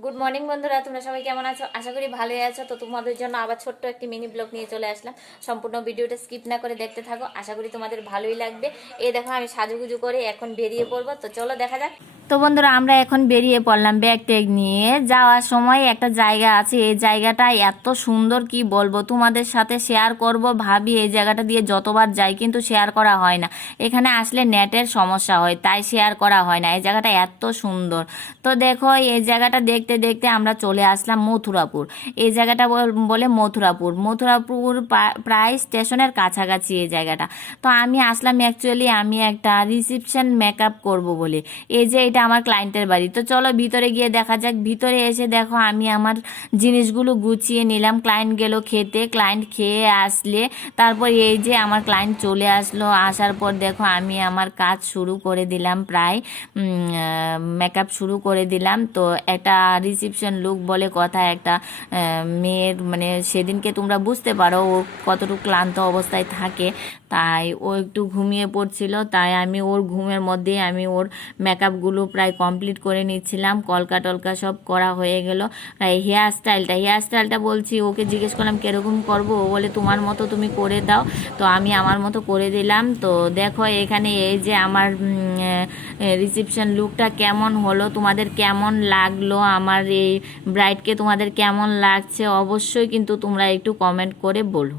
Good morning বন্ধুরা, তোমরা সবাই কেমন আছো? আশা করি ভালোই আছো। তো তোমাদের জন্য আবার ছোট্ট একটি মিনি ব্লগ নিয়ে চলে আসলাম। সম্পূর্ণ ভিডিওটা স্কিপ না করে দেখতে থাকো, আশা করি তোমাদের ভালোই লাগবে। এই দেখো আমি সাজুগুজু করে এখন বেরিয়ে পড়বো, তো চলো দেখা যাক। তো বন্ধুরা, আমরা এখন বেরিয়ে পড়লাম ব্যাগ ট্যাগ নিয়ে। যাওয়ার সময় একটা জায়গা আছে, এই জায়গাটা এত সুন্দর কি বলবো, তোমাদের সাথে শেয়ার করব ভাবি। এই জায়গাটা দিয়ে যতবার যাই কিন্তু শেয়ার করা হয় না। এখানে আসলে নেটের সমস্যা হয়, তাই শেয়ার করা হয় না। এই জায়গাটা এত সুন্দর। তো দেখো, এই জায়গাটা দেখতে দেখতে আমরা চলে আসলাম মথুরাপুর। এই জায়গাটা বলে মথুরাপুর। মথুরাপুর প্রায় স্টেশনের কাছাকাছি এই জায়গাটা। তো আমি আসলাম অ্যাকচুয়ালি আমি একটা রিসেপশন মেকআপ করব বলে। এই যে এটা আমার ক্লায়েন্টের বাড়ি। তো চলো ভিতরে গিয়ে দেখা যাক। ভিতরে এসে দেখো আমি আমার জিনিসগুলো গুছিয়ে নিলাম। ক্লায়েন্ট গেল খেতে, ক্লায়েন্ট খেয়ে আসলে তারপর এই যে আমার ক্লায়েন্ট চলে আসলো। আসার পর দেখো আমি আমার কাজ শুরু করে দিলাম, প্রায় মেকআপ শুরু করে দিলাম। তো একটা রিসেপশন লুক বলে কথা, একটা মেয়ের মানে সেদিনকে তোমরা বুঝতে পারো ও কতটুকু ক্লান্ত অবস্থায় থাকে। তাই ও একটু ঘুমিয়ে পড়ছিল, তাই আমি ওর ঘুমের মধ্যেই আমি ওর মেকআপগুলো প্রায় কমপ্লিট করে নিচ্ছিলাম। কলকা টলকা সব করা হয়ে গেল। হেয়ার স্টাইলটা বলছি, ওকে জিজ্ঞেস করলাম কিরকম করবো। ও বলে তোমার মতো তুমি করে দাও। তো আমি আমার মতো করে দিলাম। তো দেখো এখানে এই যে আমার রিসেপশন লুকটা কেমন হলো, তোমাদের কেমন লাগলো, আমার এই ব্রাইডকে তোমাদের কেমন লাগছে অবশ্যই কিন্তু তোমরা একটু কমেন্ট করে বলো।